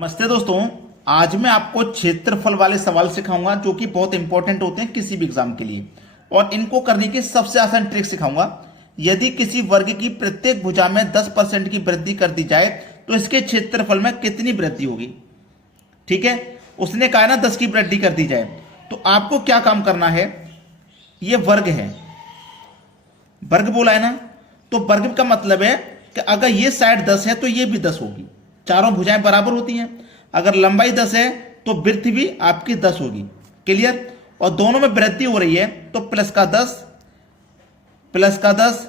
नमस्ते दोस्तों। आज मैं आपको क्षेत्रफल वाले सवाल सिखाऊंगा जो कि बहुत इंपॉर्टेंट होते हैं किसी भी एग्जाम के लिए, और इनको करने की सबसे आसान ट्रिक सिखाऊंगा। यदि किसी वर्ग की प्रत्येक भुजा में 10% की वृद्धि कर दी जाए तो इसके क्षेत्रफल में कितनी वृद्धि होगी। ठीक है, उसने कहा ना 10 की वृद्धि कर दी जाए, तो आपको क्या काम करना है। ये वर्ग है, वर्ग बोला है ना, तो वर्ग का मतलब है कि अगर ये साइड 10 है तो ये भी 10 होगी। चारों भुजाएं बराबर होती हैं। अगर लंबाई 10 है तो वृद्धि भी आपकी 10 होगी। क्लियर। और दोनों में वृद्धि हो रही है तो प्लस का 10 प्लस का 10।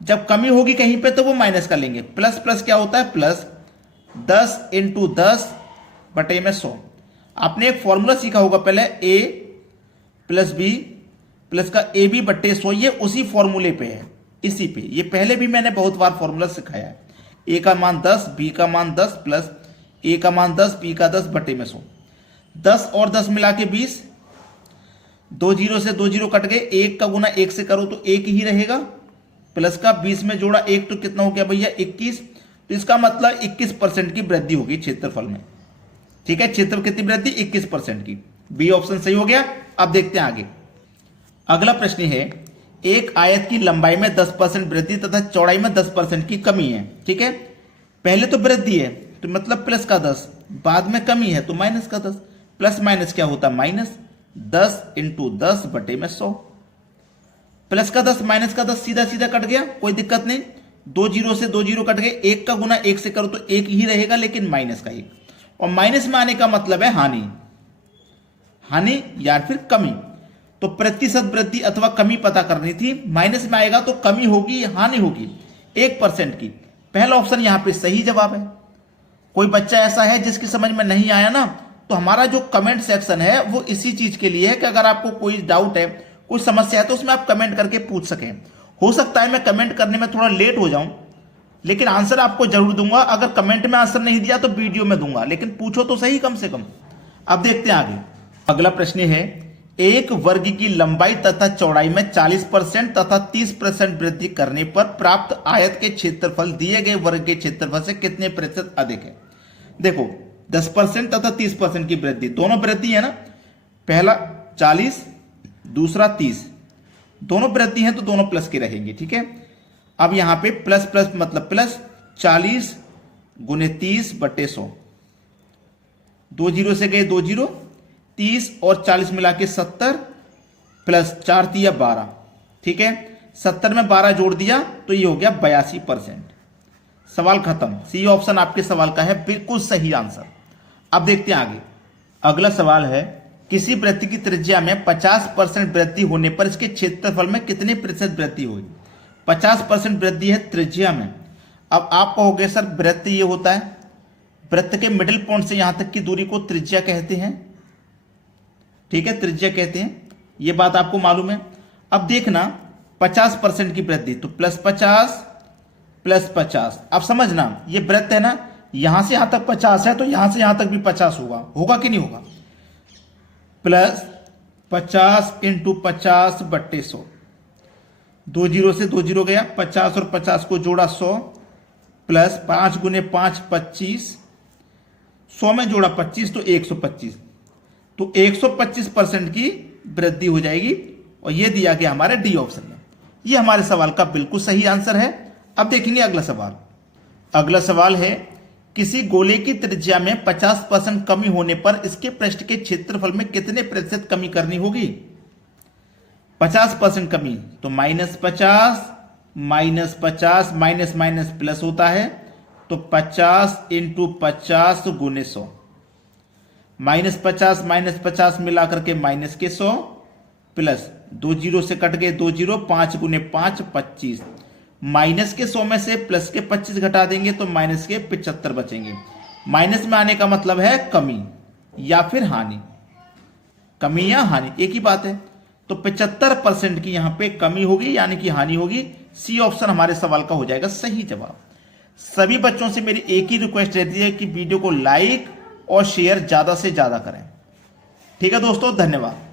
जब कमी होगी कहीं पे तो वो माइनस कर लेंगे। प्लस प्लस क्या होता है, प्लस 10 इंटू 10 बटे में 100। आपने एक फॉर्मूला सीखा होगा पहले, ए प्लस बी प्लस का ए बी बटे 100। ये उसी फॉर्मूले पे है, इसी पे। ये पहले भी मैंने बहुत बार फॉर्मूला सिखाया है। ए का मान 10, बी का मान 10 प्लस ए का मान 10, बी का 10 बटे में 100। 10 और 10 मिला के 20। 2 जीरो से 2 जीरो कट गए। 1 का गुना 1 से करो तो 1 ही रहेगा। प्लस का 20 में जोड़ा 1 तो कितना हो गया भैया, 21। तो इसका मतलब 21% की वृद्धि होगी क्षेत्रफल में। ठीक है, क्षेत्रफल कितनी वृद्धि, 21% की। बी ऑप्शन सही हो गया। अब देखते हैं आगे। अगला प्रश्न है, एक आयत की लंबाई में 10% वृद्धि तथा चौड़ाई में 10% की कमी है। ठीक है, पहले तो वृद्धि है तो मतलब प्लस का 10, बाद में कमी है तो माइनस का 10। प्लस माइनस क्या होता है, माइनस। 10 इंटू 10 बटे में 100। प्लस का 10 माइनस का 10 सीधा सीधा कट गया, कोई दिक्कत नहीं। 2 जीरो से 2 जीरो कट गए। 1 का गुना 1 से करो तो 1 ही रहेगा, लेकिन माइनस का 1। और माइनस में आने का मतलब है हानि, हानि या फिर कमी। तो प्रतिशत वृद्धि अथवा कमी पता करनी थी। माइनस में आएगा तो कमी होगी, हानि होगी 1% की। पहला ऑप्शन यहां पे सही जवाब है। कोई बच्चा ऐसा है जिसकी समझ में नहीं आया ना, तो हमारा जो कमेंट सेक्शन है वो इसी चीज के लिए है कि अगर आपको कोई डाउट है, कोई समस्या है, तो उसमें आप कमेंट करके पूछ सकें। हो सकता है मैं कमेंट करने में थोड़ा लेट हो जाऊं, लेकिन आंसर आपको जरूर दूंगा। अगर कमेंट में आंसर नहीं दिया तो वीडियो में दूंगा, लेकिन पूछो तो सही कम से कम। अब देखते हैं आगे। अगला प्रश्न है, एक वर्ग की लंबाई तथा चौड़ाई में 40% तथा 30% वृद्धि करने पर प्राप्त आयत के क्षेत्रफल दिए गए वर्ग के क्षेत्रफल से कितने प्रतिशत अधिक है। देखो, 10% तथा 30% की वृद्धि, दोनों वृद्धि है ना। पहला 40, दूसरा 30, दोनों वृद्धि है तो दोनों प्लस के रहेंगे। ठीक है, अब यहां पे प्लस प्लस मतलब प्लस 40 गुने 30 बटे 100। 2 जीरो से गए 2 जीरो, 30 और 40 मिला के 70 प्लस 4 दिया 12। ठीक है, 70 में 12 जोड़ दिया तो ये हो गया 82%। सवाल खत्म। सी ऑप्शन आपके सवाल का है बिल्कुल सही आंसर। अब देखते हैं आगे। अगला सवाल है, किसी वृत्त की त्रिज्या में 50% वृद्धि होने पर इसके क्षेत्रफल में कितने प्रतिशत वृद्धि होगी। 50% वृद्धि है त्रिज्या में। अब आप कहोगे सर वृत्त ये होता है, वृत्त के मिडिल पॉइंट से यहां तक की दूरी को त्रिज्या कहते हैं। ठीक है, त्रिज्या कहते हैं, ये बात आपको मालूम है। अब देखना 50% की वृद्धि, तो प्लस 50 प्लस 50। अब समझना, ये वृत्त है ना, यहां से यहां तक 50 है तो यहां से यहां तक भी 50 होगा, होगा कि नहीं होगा। प्लस 50 इंटू 50 बट्टे 100। 2 जीरो से 2 जीरो गया, 50 और 50 को जोड़ा 100 प्लस 5 गुने 5 25। 100 में जोड़ा 25 तो 125। तो 125% की वृद्धि हो जाएगी, और यह दिया गया हमारे डी ऑप्शन में। यह हमारे सवाल का बिल्कुल सही आंसर है। अब देखेंगे अगला सवाल। अगला सवाल है, किसी गोले की त्रिज्या में 50% कमी होने पर इसके पृष्ठ के क्षेत्रफल में कितने प्रतिशत कमी करनी होगी। 50% कमी, तो -50 -50 माइनस माइनस प्लस होता है, तो 50 इंटू 50 गुने 100। -50 मिलाकर के माइनस के 100 प्लस 2 जीरो से कट गए 2 जीरो, 5 गुने 5 25। माइनस के 100 में से प्लस के 25 घटा देंगे तो माइनस के 75 बचेंगे। माइनस में आने का मतलब है कमी या फिर हानि। कमी या हानि एक ही बात है। तो 75% की यहां पे कमी होगी, यानी कि हानि होगी। सी ऑप्शन हमारे सवाल का हो जाएगा सही जवाब। सभी बच्चों से मेरी एक ही रिक्वेस्ट रहती है कि वीडियो को लाइक और शेयर ज्यादा से ज्यादा करें। ठीक है दोस्तों, धन्यवाद।